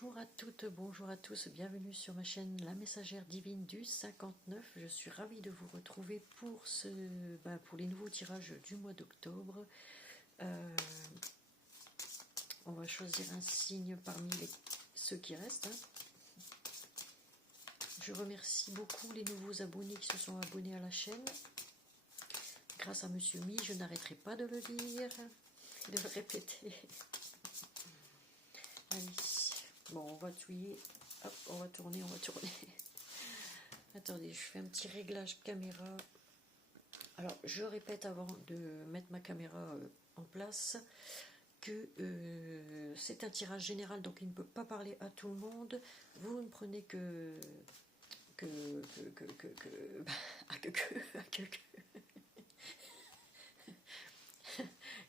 Bonjour à toutes, bonjour à tous, bienvenue sur ma chaîne La Messagère Divine du 59. Je suis ravie de vous retrouver pour, pour les nouveaux tirages du mois d'octobre. On va choisir un signe parmi ceux qui restent. Je remercie beaucoup les nouveaux abonnés qui se sont abonnés à la chaîne. Grâce à Monsieur Mi, je n'arrêterai pas de le dire, de le répéter. Allez. Bon, on va touiller. Hop, on va tourner, on va tourner. Attendez, je fais un petit réglage caméra. Alors, je répète avant de mettre ma caméra en place que c'est un tirage général, donc il ne peut pas parler à tout le monde. Vous ne prenez que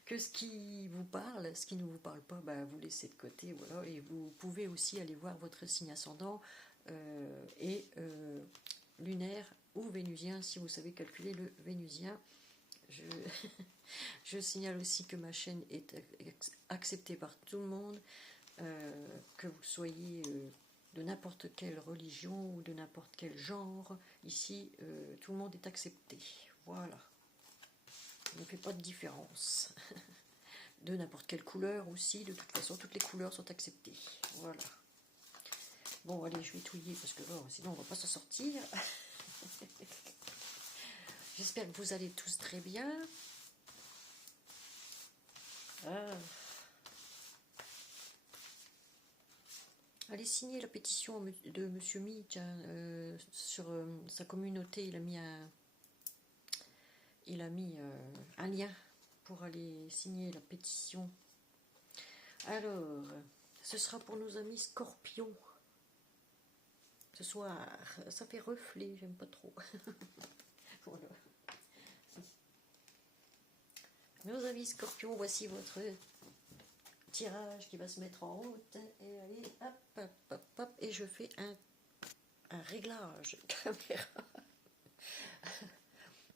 que ce qui vous parle, ce qui ne vous parle pas, vous laissez de côté, voilà. Et vous pouvez aussi aller voir votre signe ascendant et lunaire ou vénusien, si vous savez calculer le vénusien. Je signale aussi que ma chaîne est acceptée par tout le monde, que vous soyez de n'importe quelle religion ou de n'importe quel genre. Ici, tout le monde est accepté. Voilà. On ne fait pas de différence. De n'importe quelle couleur aussi, de toute façon, toutes les couleurs sont acceptées. Voilà. Bon, allez, je vais touiller parce que sinon on ne va pas s'en sortir. J'espère que vous allez tous très bien. Allez signer la pétition de Monsieur Mi sur sa communauté. Il a mis un lien pour aller signer la pétition. Alors, ce sera pour nos amis scorpions. Ce soir, ça fait reflet, j'aime pas trop. Voilà. Nos amis scorpions, voici votre tirage qui va se mettre en route. Et allez, hop, hop, hop, hop, et je fais un réglage caméra.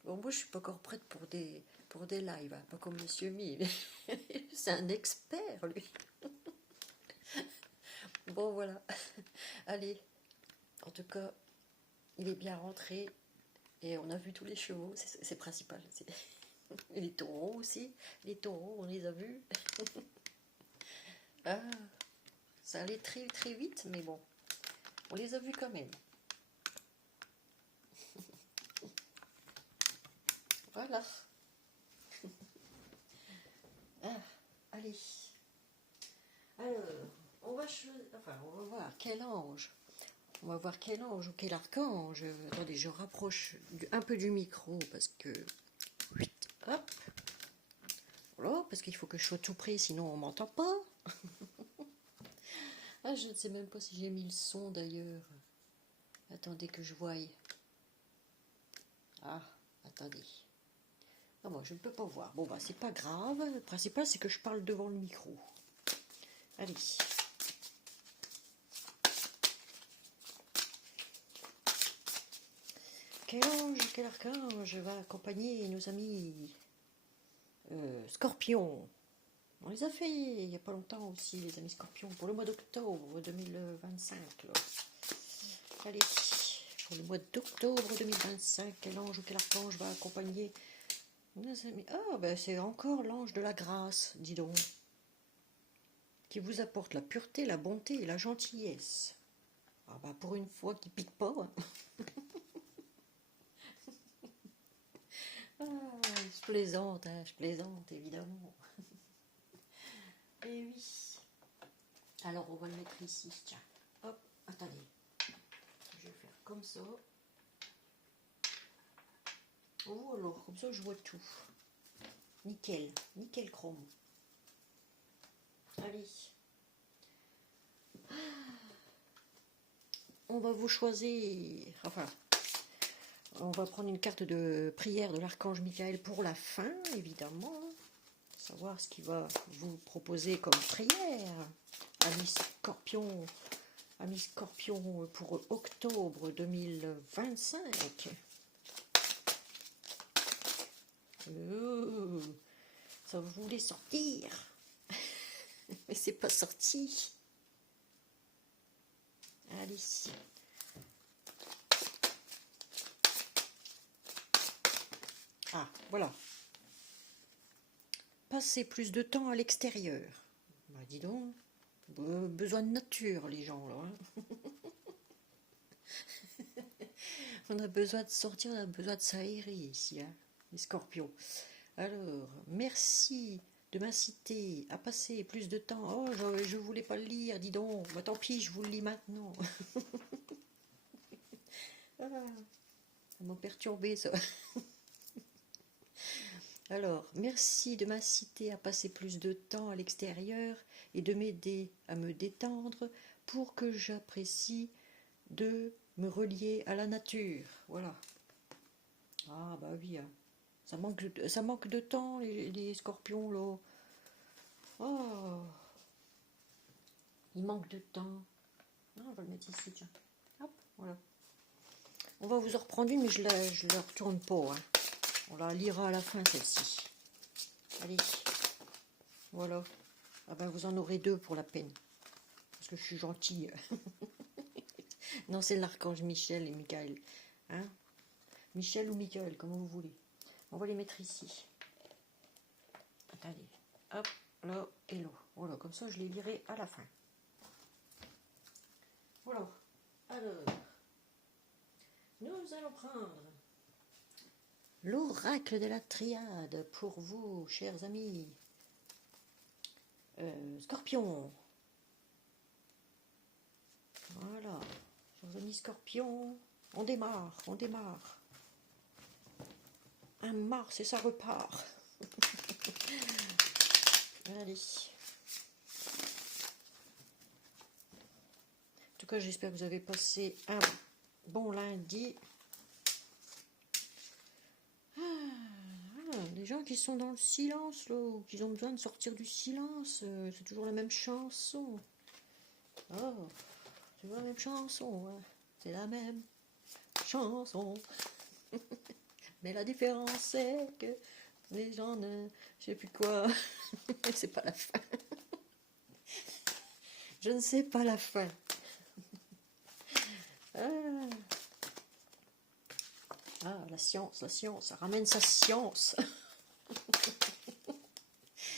Bon, moi je suis pas encore prête pour des lives, hein, pas comme Monsieur Mi. C'est un expert, lui. Bon, voilà. Allez. En tout cas, il est bien rentré. Et on a vu tous les chevaux, c'est principal. Et les taureaux aussi. Les taureaux, on les a vus. Ah, ça allait très très vite, mais bon. On les a vus quand même. Voilà. Ah, allez. Alors, on va voir quel ange. On va voir quel ange ou quel archange. Attendez, je rapproche un peu du micro parce que... Hop. Voilà, parce qu'il faut que je sois tout près, sinon on m'entend pas. Ah, je ne sais même pas si j'ai mis le son d'ailleurs. Attendez que je voie. Ah, attendez. Non, moi je ne peux pas voir. Bon, c'est pas grave. Le principal, c'est que je parle devant le micro. Allez. Quel ange, quel archange va accompagner nos amis scorpions? On les a fait il n'y a pas longtemps aussi, les amis scorpions, pour le mois d'octobre 2025. Là. Allez, pour le mois d'octobre 2025, quel ange ou quel archange va accompagner nos amis? Ah, c'est encore l'ange de la grâce, dis donc, qui vous apporte la pureté, la bonté et la gentillesse. Ah, pour une fois qu'il pique pas. Hein. Je plaisante, évidemment. Et oui. Alors, on va le mettre ici, tiens. Hop, attendez. Je vais faire comme ça. Oh, alors, comme ça, je vois tout. Nickel, nickel chrome. Allez. On va vous choisir... Enfin... On va prendre une carte de prière de l'archange Michael pour la fin, évidemment. Savoir ce qu'il va vous proposer comme prière. Amis Scorpion pour octobre 2025. Ça voulait sortir. Mais c'est pas sorti. Allez. Ah, voilà. Passer plus de temps à l'extérieur. Bah, dis donc, besoin de nature, les gens, là. Hein. On a besoin de sortir, on a besoin de s'aérer ici, hein, les scorpions. Alors, merci de m'inciter à passer plus de temps. Oh, je voulais pas le lire, dis donc. Bah, tant pis, je vous le lis maintenant. Ah, ça m'a perturbé, ça. Alors, merci de m'inciter à passer plus de temps à l'extérieur et de m'aider à me détendre pour que j'apprécie de me relier à la nature. Voilà. Ah bah oui, hein. Ça manque de temps, les scorpions, là. Oh, il manque de temps. Ah, on va le mettre ici, tiens. Hop, voilà. On va vous en reprendre une, mais je la retourne pas. Hein. On la lira à la fin, celle-ci. Allez, voilà. Ah ben, vous en aurez deux pour la peine. Parce que je suis gentille. Non, c'est l'archange Michel et Michael. Hein? Michel ou Michael, comme vous voulez. On va les mettre ici. Attendez. Hop, là et là. Voilà, comme ça, je les lirai à la fin. Voilà. Alors, nous allons prendre l'oracle de la triade pour vous, chers amis. Scorpion. Voilà. Chers amis scorpions, on démarre, on démarre. Un mars et ça repart. Allez. En tout cas, j'espère que vous avez passé un bon lundi. Les gens qui sont dans le silence, là, ou qui ont besoin de sortir du silence, c'est toujours la même chanson. Oh, c'est la même chanson, hein. C'est la même chanson. Mais la différence, c'est que les gens ne... Je sais plus quoi. C'est pas la fin. Je ne sais pas la fin. Ah, la science, ça ramène sa science.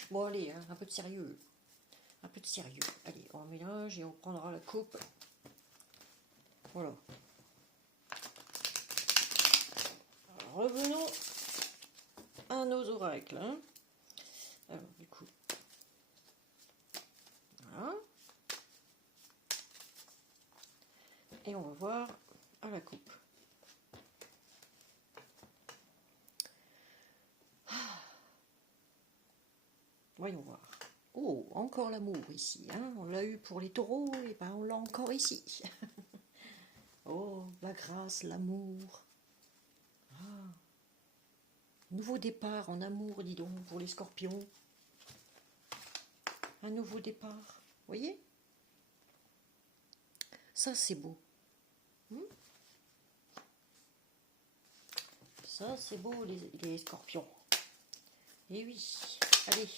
Bon, allez, hein, un peu de sérieux. Un peu de sérieux. Allez, on mélange et on prendra la coupe. Voilà. Alors, revenons à nos oracles. Hein. Alors, du coup. Voilà. Et on va voir à la coupe. Voyons voir. Oh, encore l'amour ici. Hein. On l'a eu pour les taureaux, et ben on l'a encore ici. Oh, la grâce, l'amour. Ah. Nouveau départ en amour, dis donc, pour les scorpions. Un nouveau départ. Voyez? Ça, c'est beau. Ça, c'est beau, les scorpions. Et oui, allez.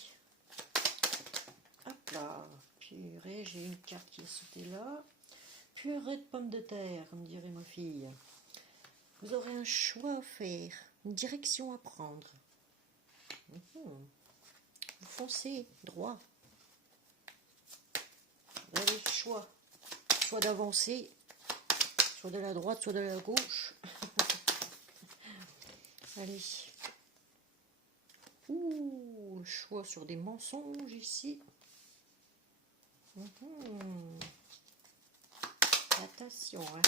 Hop là. Purée, j'ai une carte qui est sautée là. Purée de pommes de terre, comme dirait ma fille. Vous aurez un choix à faire, une direction à prendre. Vous foncez droit. Vous avez le choix. Soit d'avancer, soit de la droite, soit de la gauche. Allez. Ouh, le choix sur des mensonges ici. Attention, hein.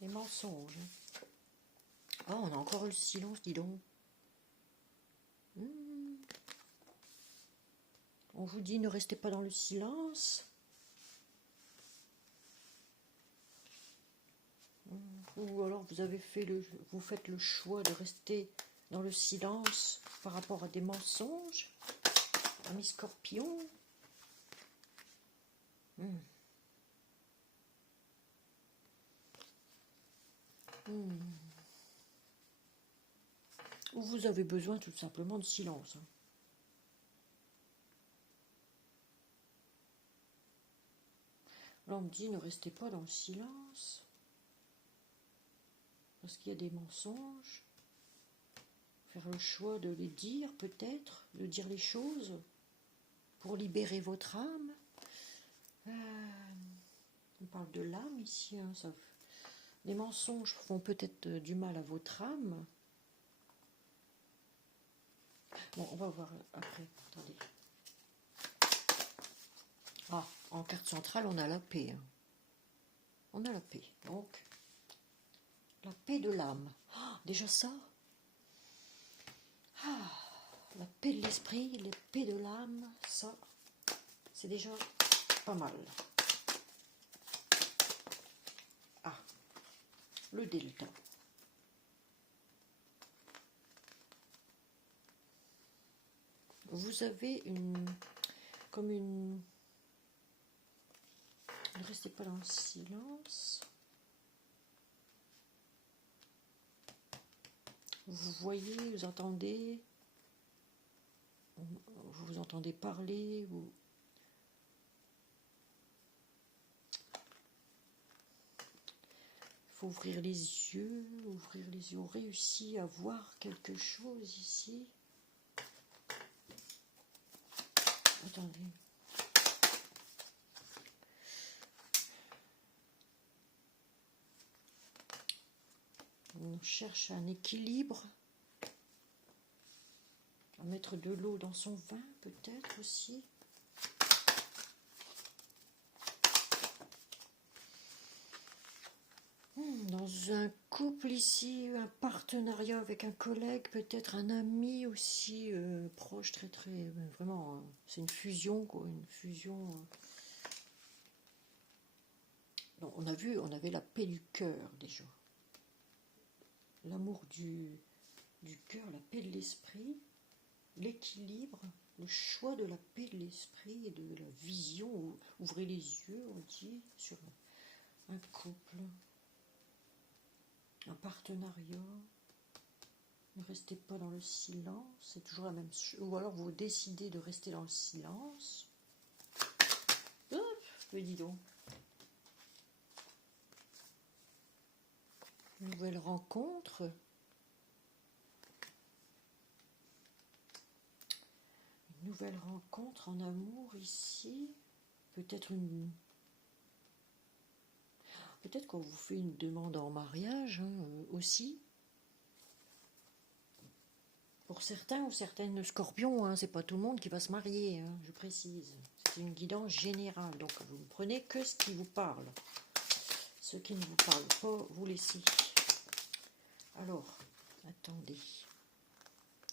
Les mensonges. Oh, on a encore le silence, dis donc. On vous dit, ne restez pas dans le silence. Ou alors vous faites le choix de rester dans le silence par rapport à des mensonges. Amis scorpions. Ou vous avez besoin tout simplement de silence. Là, on me dit, ne restez pas dans le silence. Parce qu'il y a des mensonges. Faire le choix de les dire, peut-être, de dire les choses pour libérer votre âme. On parle de l'âme ici. Hein, les mensonges font peut-être du mal à votre âme. Bon, on va voir après. Attendez. Ah, en carte centrale, on a la paix. Hein. On a la paix. Donc, la paix de l'âme. Ah, déjà ça. Ah, la paix de l'esprit, la paix de l'âme, ça, c'est déjà pas mal. Ah, le delta. Vous avez comme une... Ne restez pas dans le silence. Vous voyez, vous entendez, vous entendez parler, il faut ouvrir les yeux, on réussit à voir quelque chose ici. Attendez. On cherche un équilibre, à mettre de l'eau dans son vin peut-être aussi. Dans un couple ici, un partenariat avec un collègue, peut-être un ami aussi proche, très vraiment, c'est une fusion quoi, une fusion. Non, on avait la paix du cœur déjà. L'amour du cœur, la paix de l'esprit, l'équilibre, le choix de la paix de l'esprit et de la vision. Ouvrez les yeux, on dit, sur un couple, un partenariat. Ne restez pas dans le silence, c'est toujours la même chose. Ou alors vous décidez de rester dans le silence. Mais dis donc. Nouvelle rencontre. Une nouvelle rencontre en amour ici. Peut-être qu'on vous fait une demande en mariage aussi. Pour certains ou certaines scorpions, hein, c'est pas tout le monde qui va se marier, hein, je précise. C'est une guidance générale, donc vous ne prenez que ce qui vous parle. Ce qui ne vous parle pas, vous laissez. Alors, attendez.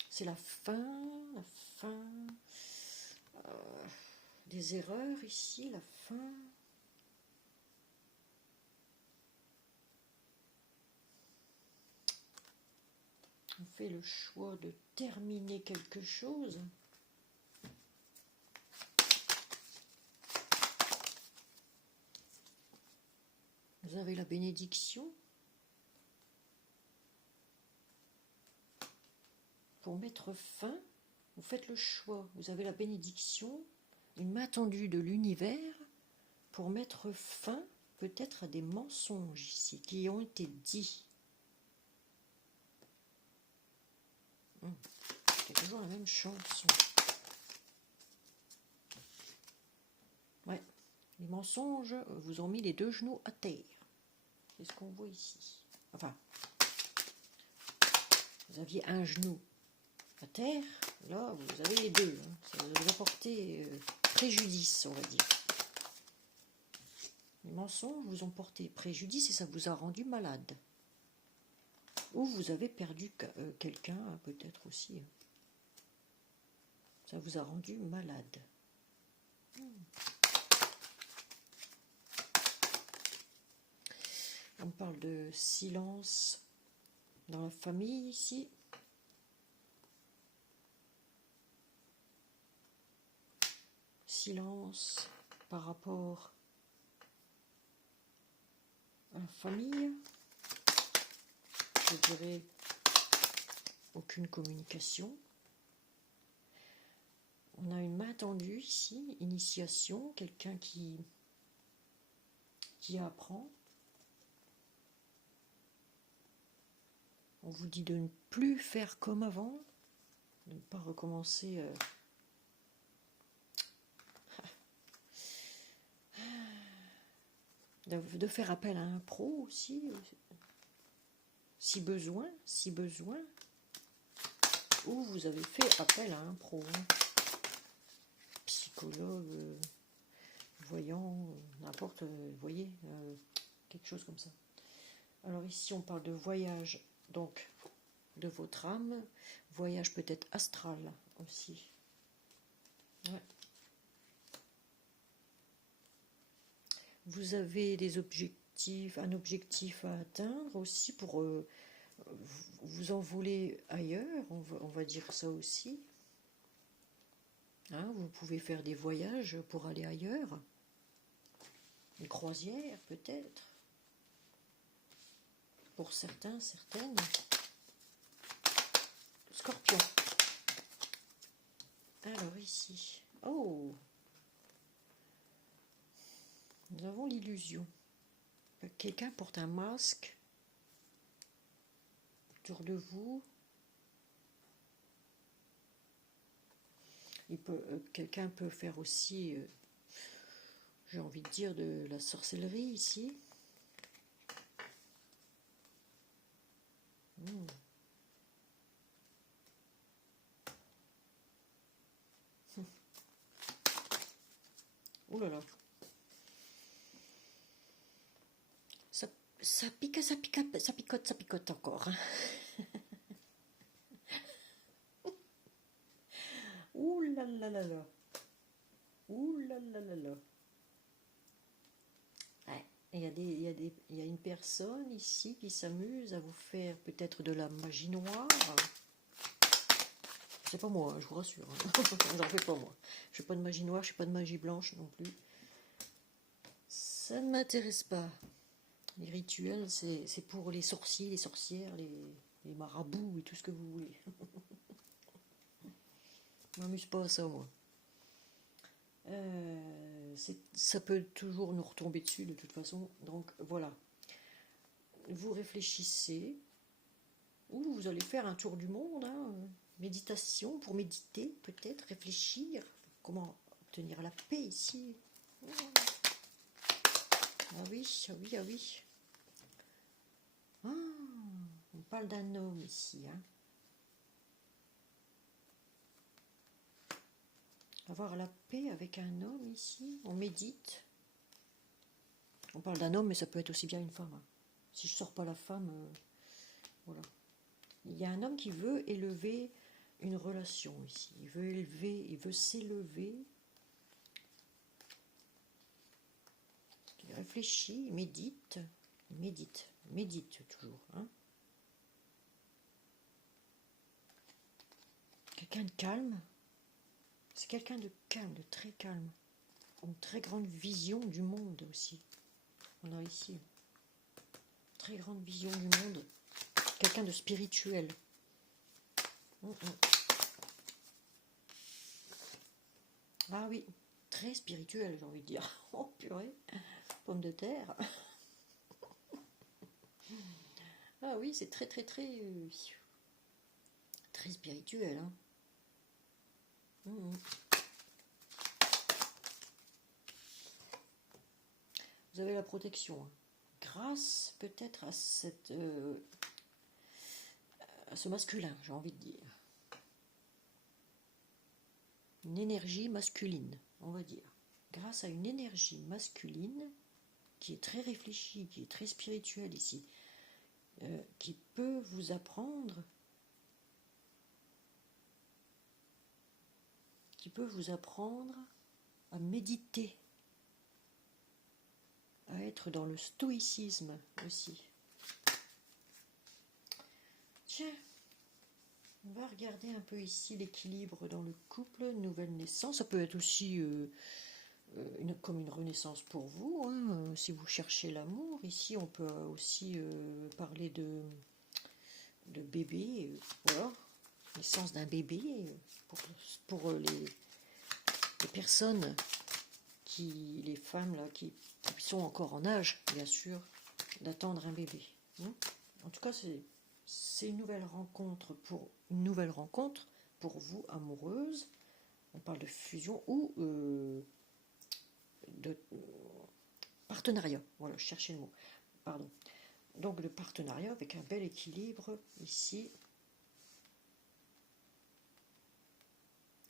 C'est la fin des erreurs ici, la fin. On fait le choix de terminer quelque chose. Vous avez la bénédiction. Pour mettre fin, vous faites le choix. Vous avez la bénédiction, une main tendue de l'univers pour mettre fin peut-être à des mensonges ici qui ont été dits. C'est toujours la même chanson. Ouais, les mensonges vous ont mis les deux genoux à terre. C'est ce qu'on voit ici. Enfin, vous aviez un genou à terre, là vous avez les deux. Hein. Ça vous a porté préjudice, on va dire. Les mensonges vous ont porté préjudice et ça vous a rendu malade. Ou vous avez perdu quelqu'un, peut-être aussi. Ça vous a rendu malade. On parle de silence dans la famille ici. Silence par rapport à la famille. Je dirais aucune communication. On a une main tendue ici, initiation, quelqu'un qui qui apprend. On vous dit de ne plus faire comme avant, de ne pas recommencer de faire appel à un pro aussi, si besoin, ou vous avez fait appel à un pro, psychologue, voyant, n'importe, vous voyez, quelque chose comme ça. Alors ici on parle de voyage, donc de votre âme, voyage peut-être astral aussi. Ouais. Vous avez des objectifs, un objectif à atteindre aussi pour vous envoler ailleurs, on va dire ça aussi. Hein, vous pouvez faire des voyages pour aller ailleurs. Une croisière peut-être. Pour certains, certaines. Scorpion. Alors ici. Oh! Nous avons l'illusion. Quelqu'un porte un masque autour de vous. Quelqu'un peut faire aussi, j'ai envie de dire, de la sorcellerie ici. Oh là là. Ça pique, ça picote encore. Hein. Ouh là là là là. Ouh là là là là. Ouais. Il y a une personne ici qui s'amuse à vous faire peut-être de la magie noire. C'est pas moi, hein, je vous rassure. Hein. J'en fais pas moi. Je fais pas de magie noire, je fais pas de magie blanche non plus. Ça ne m'intéresse pas. Les rituels, c'est pour les sorciers, les sorcières, les marabouts et tout ce que vous voulez. Je m'amuse pas à ça, moi. Ça peut toujours nous retomber dessus de toute façon. Donc voilà. Vous réfléchissez. Ou vous allez faire un tour du monde. Hein, méditation, pour méditer, peut-être, réfléchir. Comment obtenir la paix ici. Ah oui, ah oui, ah oui. Ah, on parle d'un homme ici. Hein. Avoir la paix avec un homme ici. On médite. On parle d'un homme, mais ça peut être aussi bien une femme. Hein. Si je sors pas la femme, voilà. Il y a un homme qui veut élever une relation ici. Il veut s'élever. Il réfléchit, il médite. Médite toujours. Hein. Quelqu'un de calme. C'est quelqu'un de calme, de très calme. Une très grande vision du monde aussi. On a ici. Très grande vision du monde. Quelqu'un de spirituel. Ah oui, très spirituel, j'ai envie de dire. Oh purée, pomme de terre. Ah oui, c'est très spirituel. Hein. Vous avez la protection. Hein. Grâce peut-être à à ce masculin, j'ai envie de dire. Une énergie masculine, on va dire. Grâce à une énergie masculine qui est très réfléchie, qui est très spirituelle ici, qui peut vous apprendre, à méditer, à être dans le stoïcisme aussi. Tiens, on va regarder un peu ici l'équilibre dans le couple, nouvelle naissance. Ça peut être aussi comme une renaissance pour vous, hein, si vous cherchez l'amour. Ici, on peut aussi parler de bébé, voilà, naissance d'un bébé pour les personnes les femmes là, qui sont encore en âge, bien sûr, d'attendre un bébé. En tout cas, c'est une nouvelle rencontre pour vous, amoureuse. On parle de fusion ou de partenariat. Voilà, je cherchais le mot. Pardon. Donc le partenariat avec un bel équilibre ici.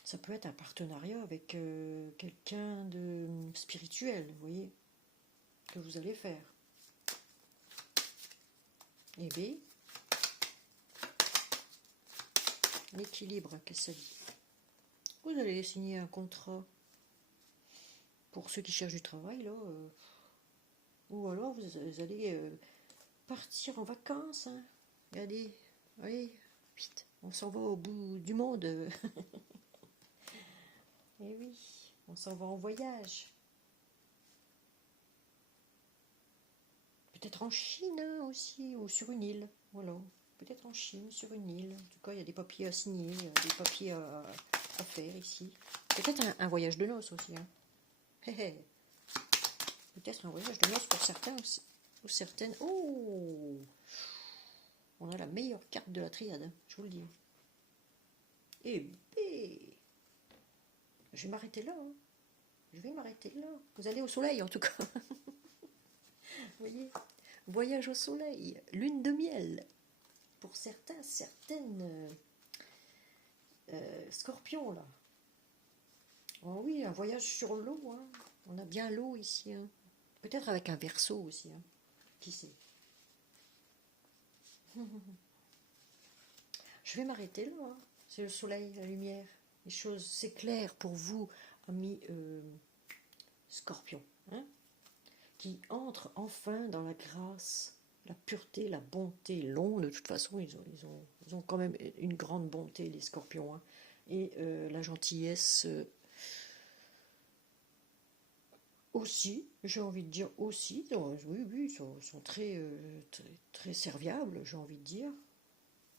Ça peut être un partenariat avec quelqu'un de spirituel, vous voyez, que vous allez faire. Et B, l'équilibre, qu'est-ce que ça dit? Vous allez signer un contrat pour ceux qui cherchent du travail, là, ou alors vous allez partir en vacances. Hein. Regardez, allez, vite, on s'en va au bout du monde. Eh oui, on s'en va en voyage. Peut-être en Chine hein, aussi, ou sur une île. Voilà, peut-être en Chine, sur une île. En tout cas, il y a des papiers à signer, des papiers à faire ici. Peut-être un voyage de noces aussi. Hein. Peut-être un voyage de noces pour certains ou certaines. Oh, on a la meilleure carte de la triade, hein, je vous le dis. Et B. Je vais m'arrêter là. Hein. Je vais m'arrêter là. Vous allez au soleil en tout cas. Vous voyez, voyage au soleil, lune de miel. Pour certains, certaines scorpions là. Oh oui, un voyage sur l'eau. Hein. On a bien l'eau ici. Hein. Peut-être avec un verso aussi. Hein. Qui sait. Je vais m'arrêter là. Hein. C'est le soleil, la lumière. Les choses, c'est clair pour vous, amis scorpions. Hein, qui entrent enfin dans la grâce, la pureté, la bonté. Long, de toute façon, ils ont quand même une grande bonté, les scorpions. Hein, et la gentillesse aussi, j'ai envie de dire aussi. Oui, ils sont très, très serviables, j'ai envie de dire.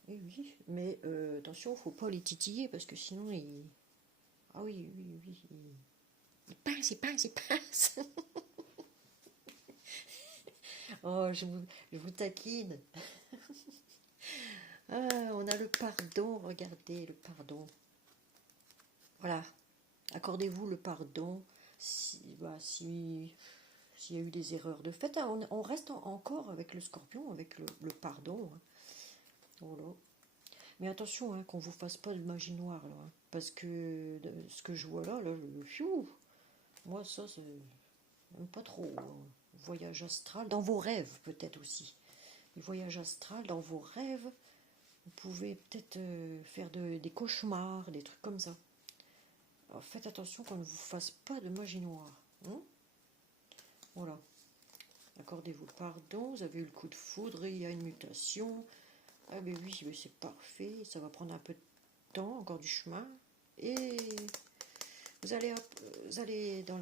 Oui, mais attention, il ne faut pas les titiller parce que sinon ils. Ah oui, ils pincent. Oh, je vous taquine. Ah, on a le pardon, regardez le pardon. Voilà, accordez-vous le pardon s'il y a eu des erreurs de fait. On reste encore avec le scorpion, avec le pardon. Hein. Voilà. Mais attention, hein, qu'on ne vous fasse pas de magie noire, là, hein, parce que ce que je vois là, le fiou, moi ça, c'est même pas trop. Hein. Voyage astral, dans vos rêves peut-être aussi. Le voyage astral, dans vos rêves, vous pouvez peut-être faire des cauchemars, des trucs comme ça. Alors faites attention qu'on ne vous fasse pas de magie noire. Hein, voilà. Accordez-vous le pardon, vous avez eu le coup de foudre, il y a une mutation. Ah ben oui, ben c'est parfait, ça va prendre un peu de temps, encore du chemin. Et vous allez dans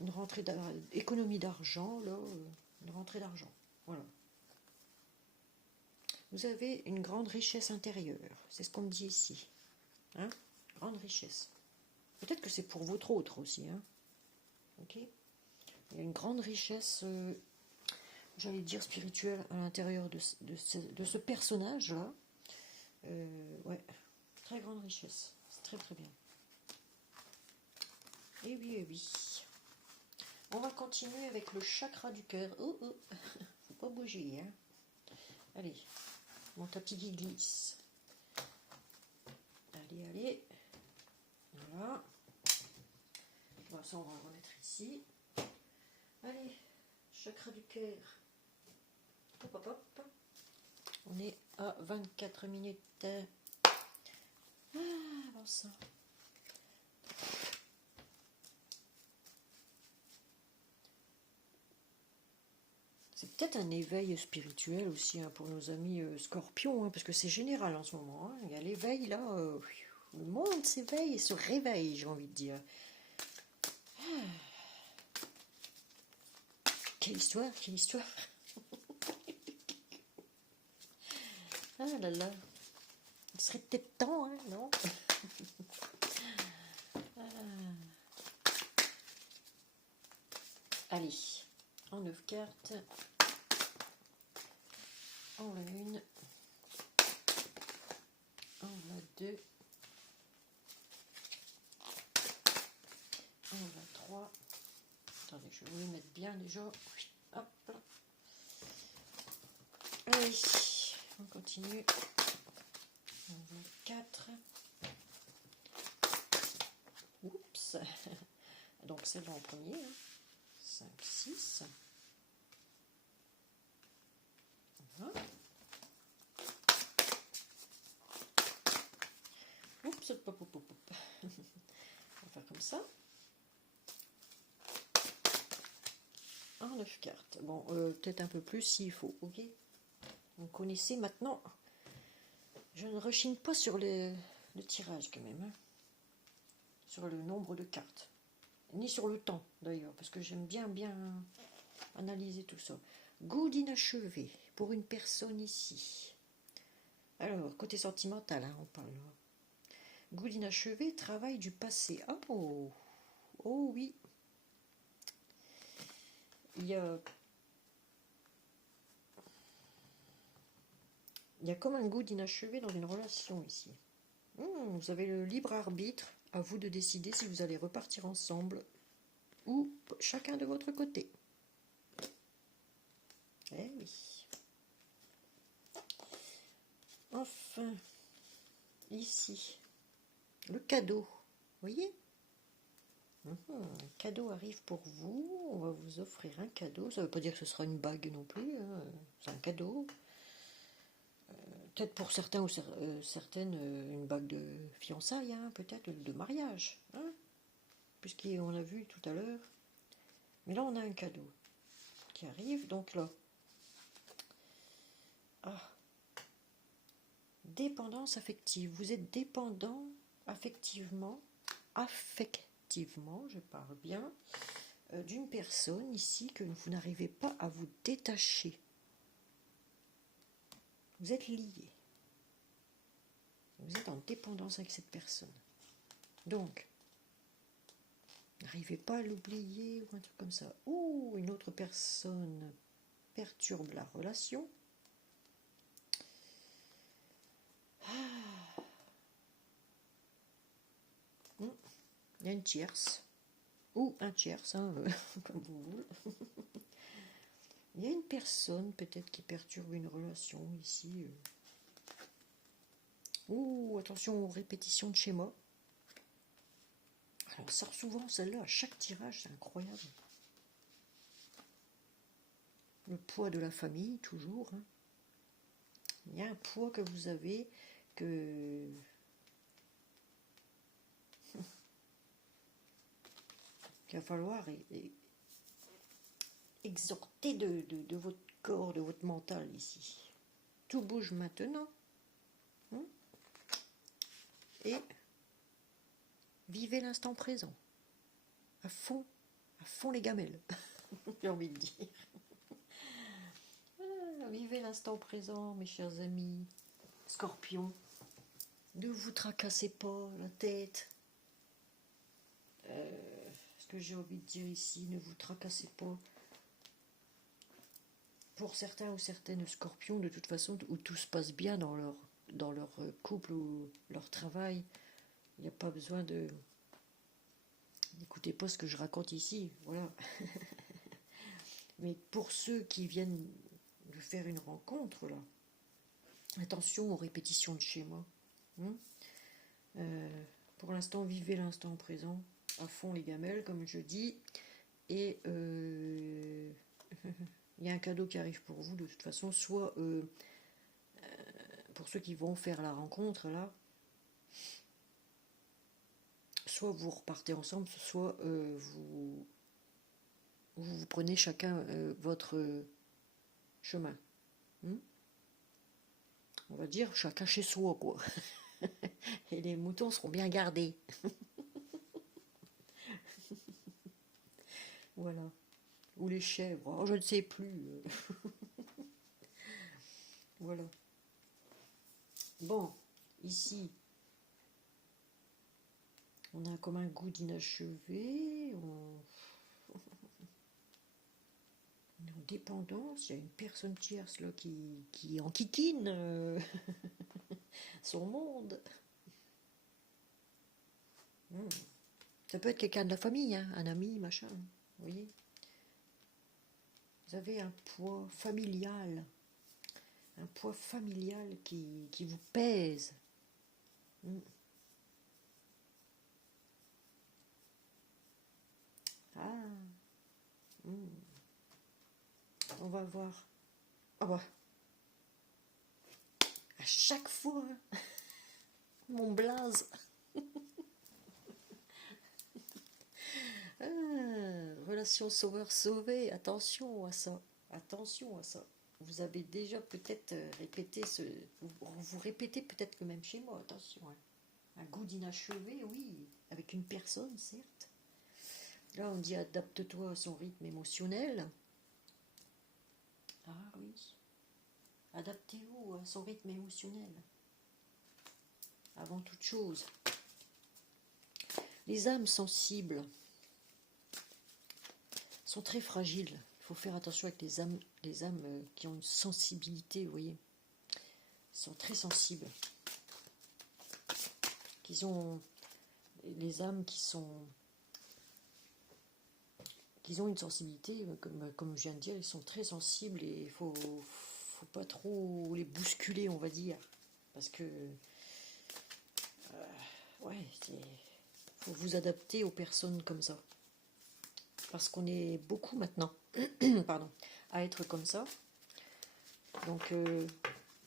une rentrée d'économie d'argent, là, une rentrée d'argent. Voilà. Vous avez une grande richesse intérieure, c'est ce qu'on me dit ici. Hein, grande richesse. Peut-être que c'est pour votre autre aussi. Hein. Ok. Il y a une grande richesse, j'allais dire spirituelle, à l'intérieur de ce personnage-là. Ouais, très grande richesse. C'est très très bien. Et oui, et oui. On va continuer avec le chakra du cœur. Oh, oh. Faut pas bouger, hein. Allez, mon tapis qui glisse. Allez. Voilà. Bon, ça, on va le remettre ici. Allez, chakra du cœur. Hop. On est à 24 minutes. Ah, bon ça. C'est peut-être un éveil spirituel aussi hein, pour nos amis scorpions, hein, parce que c'est général en ce moment. Hein. Il y a l'éveil là, le monde s'éveille et se réveille, j'ai envie de dire. Ah. Quelle histoire. Ah là là. Il serait peut-être temps, hein, non? Allez, en 9 cartes, on a une, on a deux, on a trois. Attendez, je vais vous les mettre bien déjà. Hop là. Allez, on continue. On a 4. Oups. Donc celle-là en premier. 5, 6. Voilà. Oups, hop, hop, hop, hop. On va faire comme ça. En 9 cartes. Bon, peut-être un peu plus s'il faut. Ok. Vous connaissez maintenant. Je ne rechigne pas sur le tirage quand même. Hein. Sur le nombre de cartes. Ni sur le temps d'ailleurs. Parce que j'aime bien analyser tout ça. Goût d'inachevé pour une personne ici. Alors, côté sentimental, hein, on parle. Goût d'inachevé, travail du passé. Oh, oh oui. Il y a comme un goût d'inachevé dans une relation ici. Vous avez le libre arbitre, à vous de décider si vous allez repartir ensemble ou chacun de votre côté. Eh oui. Enfin, ici, le cadeau. Vous voyez ? Un cadeau arrive pour vous. On va vous offrir un cadeau. Ça ne veut pas dire que ce sera une bague non plus. Hein. C'est un cadeau. Peut-être pour certains ou certaines une bague de fiançailles, hein, peut-être de mariage. Hein, puisqu'on l'a vu tout à l'heure. Mais là, on a un cadeau qui arrive. Donc là, dépendance affective. Vous êtes dépendant affectivement, je parle bien, d'une personne ici que vous n'arrivez pas à vous détacher. Vous êtes lié. Vous êtes en dépendance avec cette personne. Donc, n'arrivez pas à l'oublier ou un truc comme ça. Ou une autre personne perturbe la relation. Il y a une tierce. Ou un tierce, hein, comme vous voulez. Il y a une personne peut-être qui perturbe une relation ici. Ouh, attention aux répétitions de schéma. Alors, ça sort souvent celle-là à chaque tirage, c'est incroyable. Le poids de la famille, toujours. Hein. Il y a un poids que vous avez qu'il va falloir exhorter de votre corps, de votre mental ici. Tout bouge maintenant. Et vivez l'instant présent. À fond les gamelles, j'ai envie de dire. Vivez l'instant présent, mes chers amis. Scorpion, ne vous tracassez pas la tête. Ce que j'ai envie de dire ici, ne vous tracassez pas. Pour certains ou certaines scorpions, de toute façon, où tout se passe bien dans leur couple ou leur travail, il n'y a pas besoin de... N'écoutez pas ce que je raconte ici, voilà. Mais pour ceux qui viennent de faire une rencontre, là, attention aux répétitions de schémas. Pour l'instant, vivez l'instant présent, à fond les gamelles, comme je dis. Et il y a un cadeau qui arrive pour vous, de toute façon, soit pour ceux qui vont faire la rencontre, là, soit vous repartez ensemble, soit vous prenez chacun votre chemin. On va dire chacun chez soi, quoi. Et les moutons seront bien gardés. Voilà. Ou les chèvres, oh, je ne sais plus. Voilà. Bon, ici, on a comme un goût d'inachevé. dépendance, il y a une personne tierce là qui enquiquine son monde. Ça peut être quelqu'un de la famille, hein, un ami, machin, vous voyez. Vous avez un poids familial qui vous pèse. Ah, on va voir. Ah bah, à chaque fois, mon blaze. Relation sauveur-sauvé, attention à ça. Attention à ça. Vous avez déjà peut-être répété vous répétez peut-être le même schéma, attention. Hein. Un goût d'inachevé, oui, avec une personne, certes. Là, on dit adapte-toi à son rythme émotionnel. Ah oui. Adaptez-vous à son rythme émotionnel. Avant toute chose. Les âmes sensibles sont très fragiles. Il faut faire attention avec les âmes qui ont une sensibilité, vous voyez. Sont très sensibles. Les âmes qui ont une sensibilité, comme je viens de dire, ils sont très sensibles et il faut pas trop les bousculer, on va dire. Parce que, faut vous adapter aux personnes comme ça. Parce qu'on est beaucoup maintenant pardon, à être comme ça. Donc,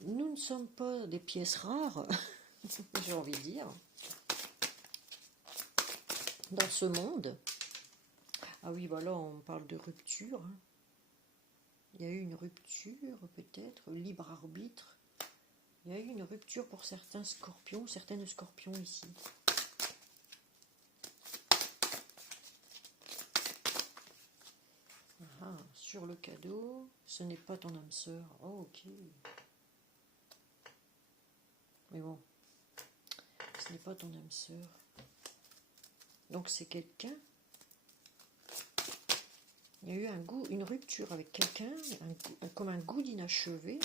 nous ne sommes pas des pièces rares, j'ai envie de dire, dans ce monde. Ah oui, voilà, on parle de rupture. Hein. Il y a eu une rupture, peut-être, libre arbitre. Il y a eu une rupture pour certaines scorpions ici. Ah, sur le cadeau, ce n'est pas ton âme sœur. Oh, ok. Mais bon, ce n'est pas ton âme sœur. Donc c'est quelqu'un. Il y a eu une rupture avec quelqu'un, comme un goût d'inachevé.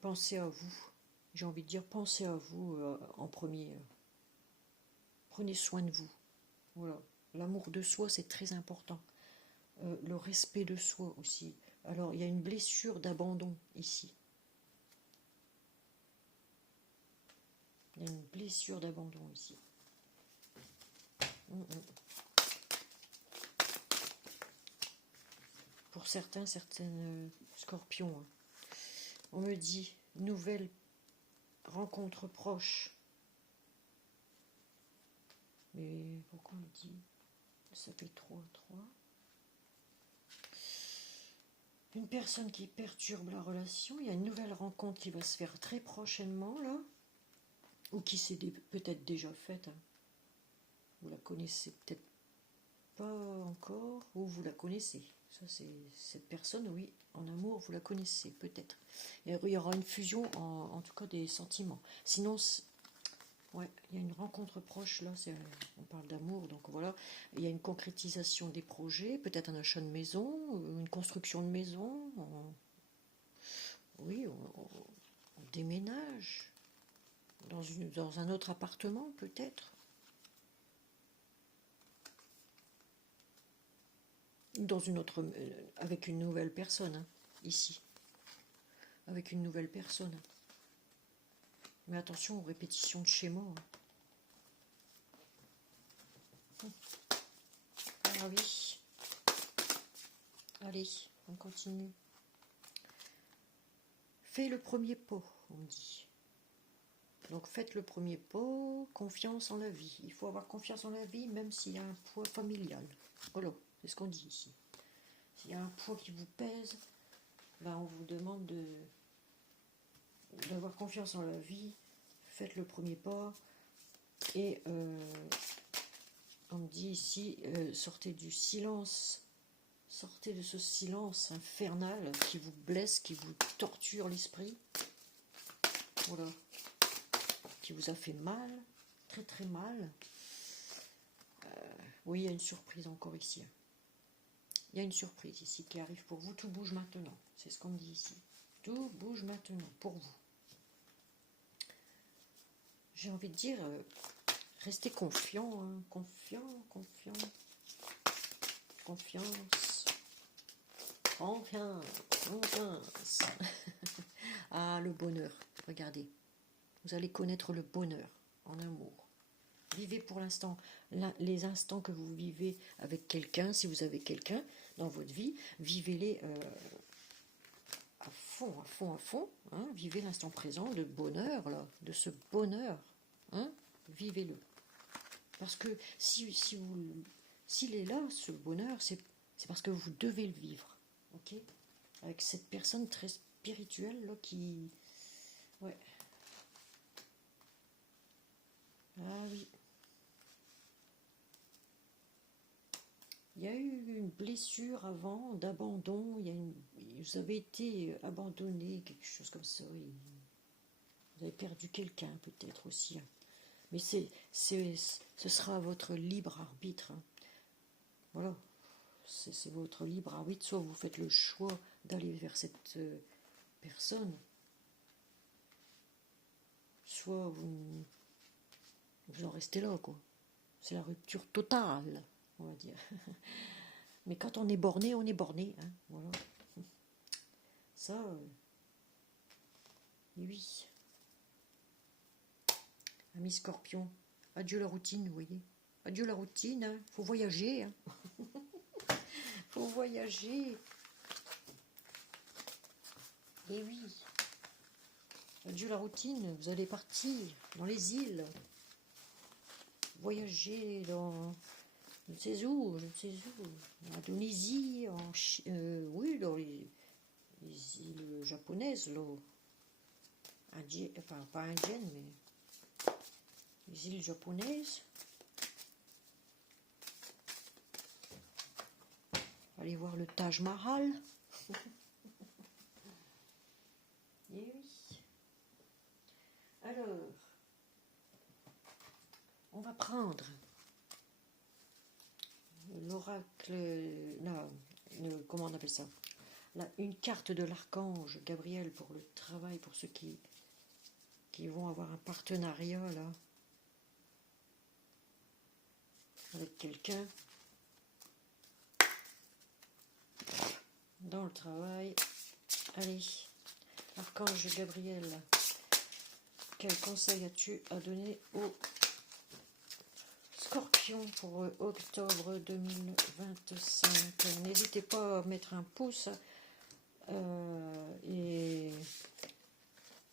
Pensez à vous. J'ai envie de dire, pensez à vous en premier. Prenez soin de vous. Voilà. L'amour de soi, c'est très important. Le respect de soi aussi. Alors, il y a une blessure d'abandon ici. Il y a une blessure d'abandon ici. Pour certaines scorpions. Hein. On me dit, nouvelle rencontre proche. Mais pourquoi on me dit, ça fait 3. Une personne qui perturbe la relation, il y a une nouvelle rencontre qui va se faire très prochainement, là. Ou qui s'est peut-être déjà faite. Hein. Vous la connaissez peut-être pas encore, ou vous la connaissez. Ça, c'est cette personne, oui, en amour, vous la connaissez peut-être. Il y aura une fusion, en tout cas des sentiments. Sinon, ouais, il y a une rencontre proche, là, on parle d'amour, donc voilà. Il y a une concrétisation des projets, peut-être un achat de maison, une construction de maison. Oui, on déménage. Dans un autre appartement, peut-être. Dans une autre, avec une nouvelle personne, hein, ici. Avec une nouvelle personne. Mais attention aux répétitions de schémas. Hein. Ah oui. Allez, on continue. Fais le premier pas, on dit. Donc faites le premier pas, confiance en la vie. Il faut avoir confiance en la vie, même s'il y a un poids familial. Voilà, c'est ce qu'on dit ici. S'il y a un poids qui vous pèse, ben on vous demande d'avoir confiance en la vie. Faites le premier pas. Et on me dit ici, sortez du silence. Sortez de ce silence infernal qui vous blesse, qui vous torture l'esprit. Voilà. Qui vous a fait mal, très très mal. Oui, il y a une surprise encore ici. Il y a une surprise ici qui arrive pour vous. Tout bouge maintenant. C'est ce qu'on me dit ici. Tout bouge maintenant pour vous. J'ai envie de dire, restez confiant, hein. Confiant, confiance, confiance. Ah, le bonheur. Regardez. Vous allez connaître le bonheur en amour. Vivez pour l'instant les instants que vous vivez avec quelqu'un, si vous avez quelqu'un dans votre vie, vivez-les à fond, à fond, à fond. Hein, vivez l'instant présent de bonheur, là, de ce bonheur. Hein, vivez-le. Parce que s'il est là, ce bonheur, c'est parce que vous devez le vivre. Ok, avec cette personne très spirituelle là qui... Ouais. Ah oui. Il y a eu une blessure avant, d'abandon, vous avez été abandonné, quelque chose comme ça. Vous avez perdu quelqu'un peut-être aussi. Hein. Mais ce sera votre libre arbitre. Hein. Voilà, c'est votre libre arbitre. Soit vous faites le choix d'aller vers cette personne, soit vous en restez là, quoi. C'est la rupture totale, on va dire. Mais quand on est borné, on est borné. Hein, voilà. Ça, oui. Ami Scorpion, adieu la routine, vous voyez. Adieu la routine, hein. Faut voyager. Hein. Faut voyager. Et oui. Adieu la routine, vous allez partir dans les îles. Voyager dans... Je ne sais où, en Indonésie, oui, dans les îles japonaises, là. Enfin, pas indiennes, mais les îles japonaises. Allez voir le Taj Mahal. Et oui. Alors, on va prendre l'oracle, comment on appelle ça, une carte de l'archange Gabriel pour le travail, pour ceux qui vont avoir un partenariat là avec quelqu'un dans le travail. Allez, l'archange Gabriel, quel conseil as-tu à donner aux Scorpion pour octobre 2025? N'hésitez pas à mettre un pouce et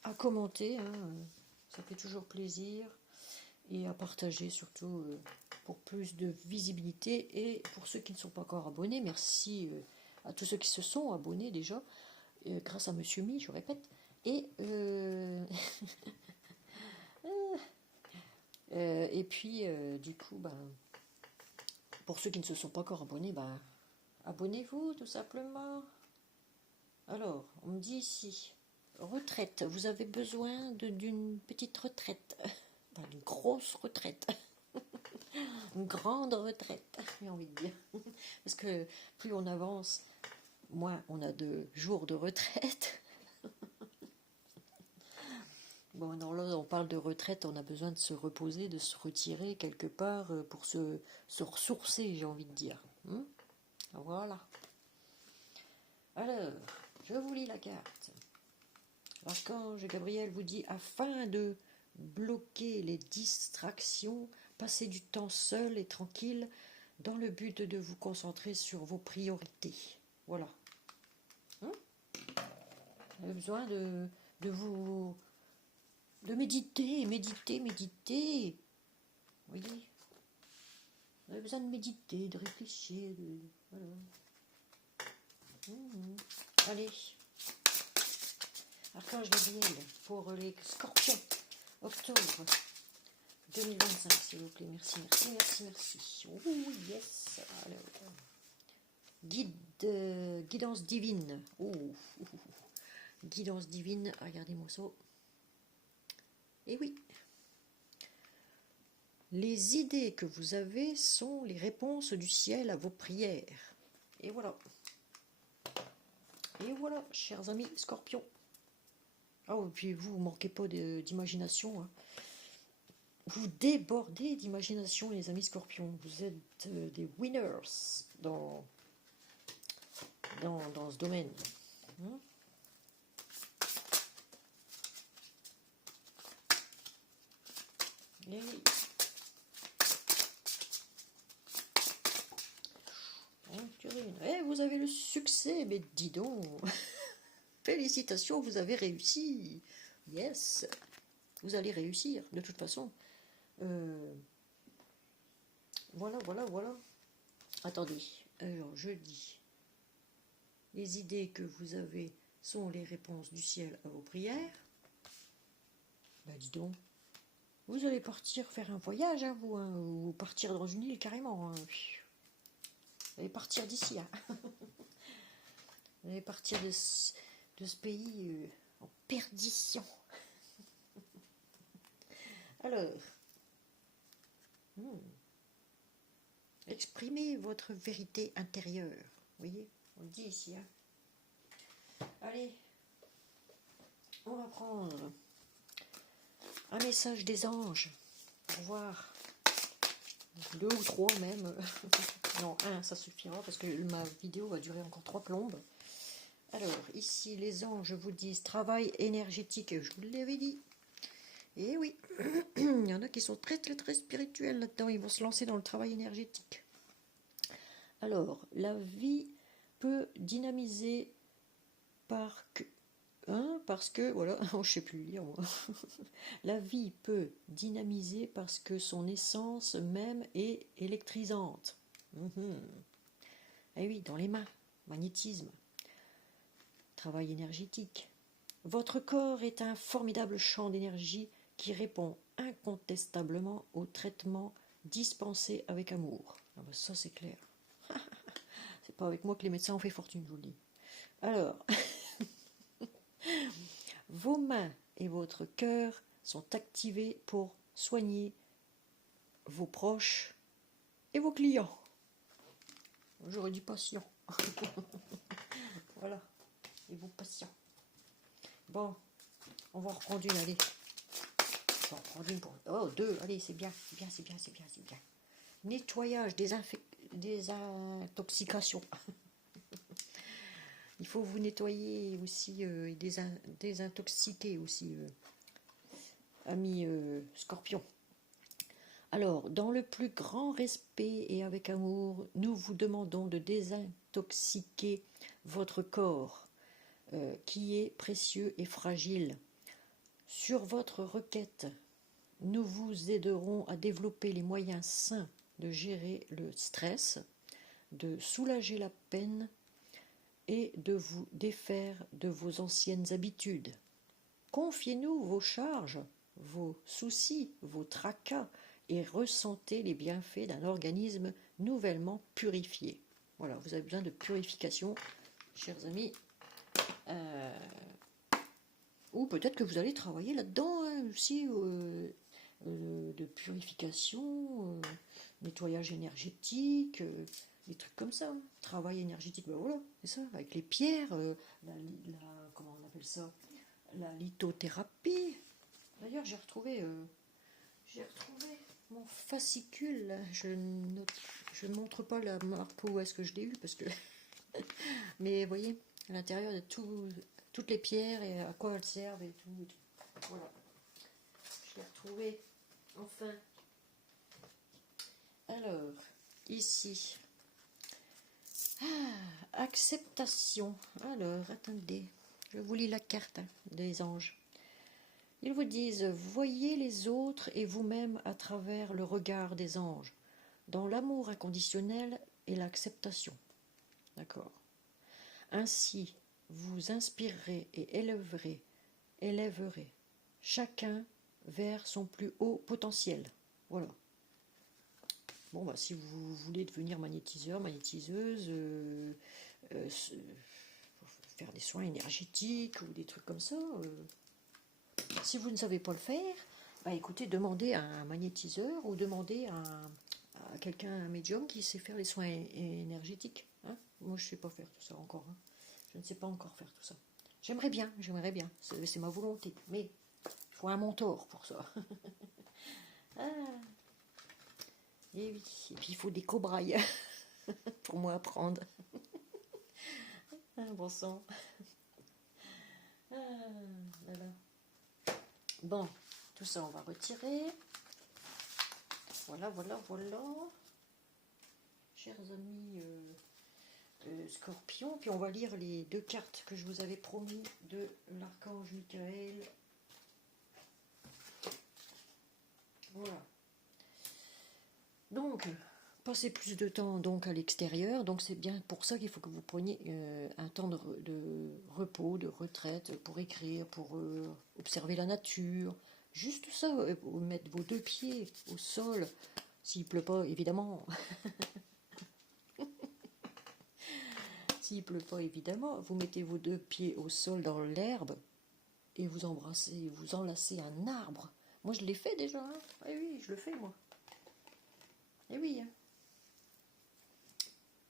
à commenter, hein, ça fait toujours plaisir, et à partager surtout pour plus de visibilité. Et pour ceux qui ne sont pas encore abonnés, merci à tous ceux qui se sont abonnés déjà, grâce à Monsieur Mi, je répète. Et et puis du coup, pour ceux qui ne se sont pas encore abonnés, abonnez-vous tout simplement. Alors, on me dit ici, retraite, vous avez besoin d'une petite retraite, d'une grosse retraite, une grande retraite, j'ai envie de dire, parce que plus on avance, moins on a de jours de retraite. Bon, non, là, on parle de retraite, on a besoin de se reposer, de se retirer quelque part pour se ressourcer, j'ai envie de dire. Voilà. Alors, je vous lis la carte. L'archange Gabriel vous dit, afin de bloquer les distractions, passez du temps seul et tranquille dans le but de vous concentrer sur vos priorités. Voilà. Vous avez besoin de méditer. Vous voyez, vous avez besoin de méditer, de réfléchir, voilà. Allez, Archange Gabriel pour les Scorpions, octobre 2025, s'il vous plaît. Merci. Oh, yes. Alors, guidance divine. Guidance divine, regardez-moi ça. Et oui. Les idées que vous avez sont les réponses du ciel à vos prières. Et voilà. Et voilà, chers amis scorpions. Ah, et puis vous ne manquez pas d'imagination. Hein. Vous débordez d'imagination, les amis scorpions. Vous êtes des winners dans ce domaine. Hein? Et oui. Eh, vous avez le succès, mais dis donc. Félicitations, vous avez réussi. Yes. Vous allez réussir, de toute façon. Voilà. Attendez, alors je dis, les idées que vous avez sont les réponses du ciel à vos prières. Ben dis donc, vous allez partir faire un voyage, hein, vous, hein, ou partir dans une île carrément. Hein. Vous allez partir d'ici. Hein. Vous allez partir de ce pays en perdition. Alors, exprimez votre vérité intérieure. Vous voyez, on le dit ici. Hein. Allez, on va prendre un message des anges pour voir 2 ou 3 même. Non, 1, ça suffira parce que ma vidéo va durer encore 3 plombes. Alors, ici, les anges vous disent travail énergétique. Je vous l'avais dit. Et oui, il y en a qui sont très spirituels là-dedans. Ils vont se lancer dans le travail énergétique. Alors, la vie peut dynamiser parce que, voilà, je sais plus lire moi. La vie peut dynamiser parce que son essence même est électrisante. Eh oui, dans les mains, magnétisme, travail énergétique. Votre corps est un formidable champ d'énergie qui répond incontestablement aux traitements dispensés avec amour. Ah ben ça c'est clair. C'est pas avec moi que les médecins ont fait fortune, je vous le dis. Alors, vos mains et votre cœur sont activés pour soigner vos proches et vos clients. J'aurais dit patients. Voilà, et vos patients. Bon, on va en reprendre une, allez. On va en reprendre une pour... Oh, 2, allez, c'est bien. Nettoyage, désintoxication. Il faut vous nettoyer aussi, désintoxiquer aussi, amis scorpions. Alors, dans le plus grand respect et avec amour, nous vous demandons de désintoxiquer votre corps, qui est précieux et fragile. Sur votre requête, nous vous aiderons à développer les moyens sains de gérer le stress, de soulager la peine et de vous défaire de vos anciennes habitudes. Confiez-nous vos charges, vos soucis, vos tracas et ressentez les bienfaits d'un organisme nouvellement purifié. Voilà, vous avez besoin de purification, chers amis. Ou peut-être que vous allez travailler là-dedans hein, aussi, de purification, nettoyage énergétique, des trucs comme ça. Travail énergétique, ben voilà, c'est ça, avec les pierres, comment on appelle ça, la lithothérapie. D'ailleurs, j'ai retrouvé mon fascicule. Là. Je ne montre pas la marque où est-ce que je l'ai eu, parce que... Mais vous voyez, à l'intérieur de toutes les pierres et à quoi elles servent et tout. Voilà. Je l'ai retrouvé. Enfin. Alors, ici. Acceptation. Alors, attendez. Je vous lis la carte des anges. Ils vous disent, voyez les autres et vous-même à travers le regard des anges, dans l'amour inconditionnel et l'acceptation. D'accord. Ainsi, vous inspirerez et élèverez chacun vers son plus haut potentiel. Voilà. Bon, bah, si vous voulez devenir magnétiseur, magnétiseuse, faire des soins énergétiques ou des trucs comme ça, si vous ne savez pas le faire, Bah écoutez, demandez à un magnétiseur ou demandez à quelqu'un, un médium qui sait faire les soins énergétiques. Hein. Moi, je ne sais pas faire tout ça encore. Hein. Je ne sais pas encore faire tout ça. J'aimerais bien. C'est ma volonté. Mais il faut un mentor pour ça. Ah, et oui. Et puis il faut des cobrailles pour moi apprendre. Ah, bon sang. Ah, là, là. Bon, tout ça on va retirer. Voilà. Chers amis Scorpion, puis on va lire les 2 cartes que je vous avais promis de l'archange Michael. Voilà. Donc, passez plus de temps donc à l'extérieur, donc c'est bien pour ça qu'il faut que vous preniez un temps de repos, de retraite, pour écrire, pour observer la nature, juste ça, mettre vos 2 pieds au sol, s'il pleut pas évidemment. S'il pleut pas évidemment, vous mettez vos 2 pieds au sol dans l'herbe et vous embrassez, vous enlacez un arbre. Moi je l'ai fait déjà, hein. Eh oui, je le fais moi. Eh oui, hein.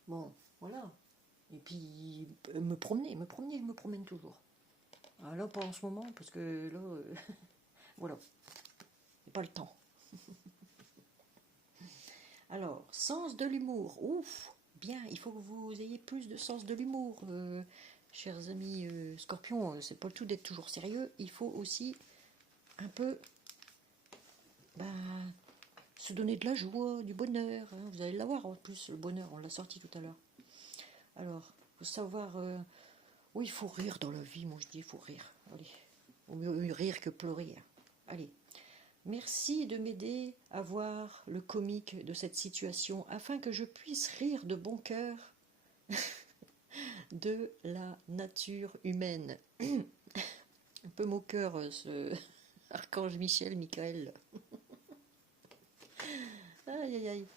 Bon, voilà. Et puis, me promener, je me promène toujours. Ah, là, pas en ce moment, parce que là, voilà, j'ai pas le temps. Alors, sens de l'humour. Ouf, bien, il faut que vous ayez plus de sens de l'humour, chers amis Scorpions. C'est pas le tout d'être toujours sérieux. Il faut aussi un peu se donner de la joie, du bonheur. Hein. Vous allez l'avoir en plus, le bonheur, on l'a sorti tout à l'heure. Alors, il faut savoir... oui, il faut rire dans la vie, moi je dis, il faut rire. Allez, au mieux rire que pleurer. Allez, merci de m'aider à voir le comique de cette situation afin que je puisse rire de bon cœur de la nature humaine. Un peu moqueur, ce archange Michael. Aïe, aïe, aïe.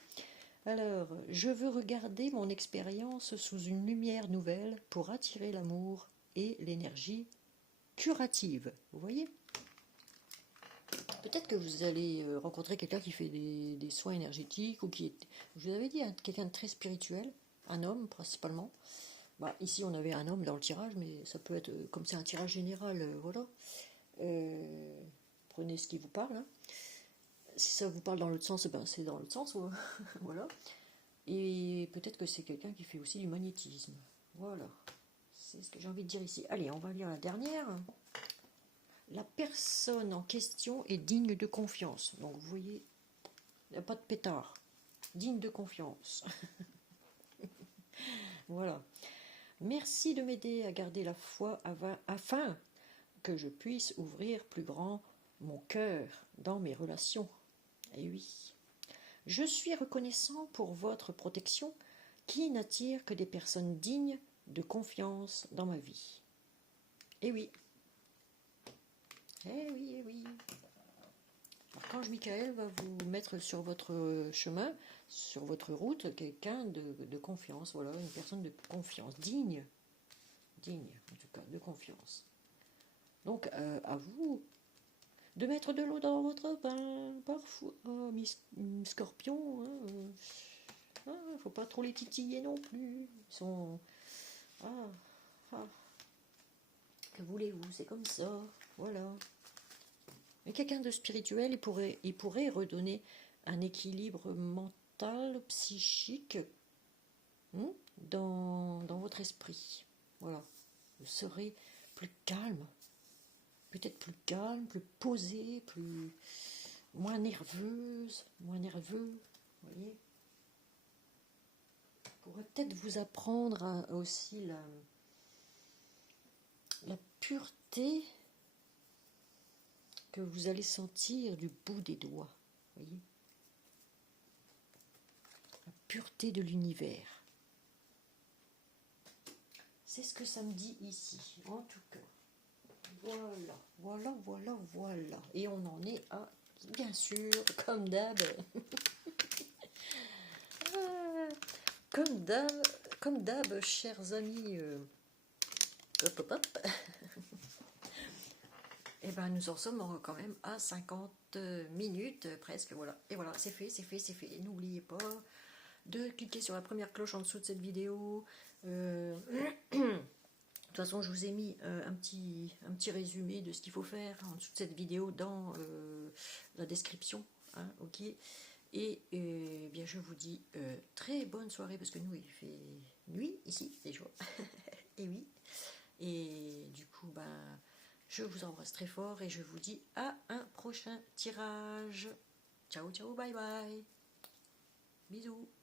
Alors, je veux regarder mon expérience sous une lumière nouvelle pour attirer l'amour et l'énergie curative. Vous voyez ? Peut-être que vous allez rencontrer quelqu'un qui fait des soins énergétiques ou qui est, je vous avais dit, quelqu'un de très spirituel, un homme principalement. Ici, on avait un homme dans le tirage, mais ça peut être, comme c'est un tirage général, voilà. Prenez ce qui vous parle. Hein. Si ça vous parle dans l'autre sens, c'est dans l'autre sens, voilà. Et peut-être que c'est quelqu'un qui fait aussi du magnétisme. Voilà. C'est ce que j'ai envie de dire ici. Allez, on va lire la dernière. La personne en question est digne de confiance. Donc vous voyez, il n'y a pas de pétard. Digne de confiance. Voilà. Merci de m'aider à garder la foi afin que je puisse ouvrir plus grand mon cœur dans mes relations. Et oui. Je suis reconnaissant pour votre protection qui n'attire que des personnes dignes de confiance dans ma vie. Et oui. Eh oui, eh oui. L'archange Michael va vous mettre sur votre chemin, sur votre route, quelqu'un de confiance, voilà, une personne de confiance, digne en tout cas, de confiance. Donc, à vous de mettre de l'eau dans votre pain, parfois, Scorpion, faut pas trop les titiller non plus, ils sont... que voulez-vous, c'est comme ça, voilà. Mais quelqu'un de spirituel, il pourrait redonner un équilibre mental, psychique dans votre esprit. Voilà. Vous serez plus calme, peut-être plus calme, plus posé, moins nerveuse, moins nerveux. Vous voyez. Pourrait peut-être vous apprendre aussi la pureté que vous allez sentir du bout des doigts, voyez, la pureté de l'univers. C'est ce que ça me dit ici, en tout cas. Voilà. Et on en est à, bien sûr, comme d'hab, comme d'hab, chers amis, hop. Et ben nous en sommes quand même à 50 40 minutes presque, voilà. Et voilà, c'est fait, c'est fait, c'est fait. N'oubliez pas de cliquer sur la première cloche en dessous de cette vidéo. De toute façon, je vous ai mis un petit résumé de ce qu'il faut faire en dessous de cette vidéo dans la description. Hein, ok. Et bien, je vous dis très bonne soirée, parce que nous, il fait nuit ici, c'est jour. Et oui. Et du coup, ben, je vous embrasse très fort et je vous dis à un prochain tirage. Ciao, ciao, bye bye. Bisous.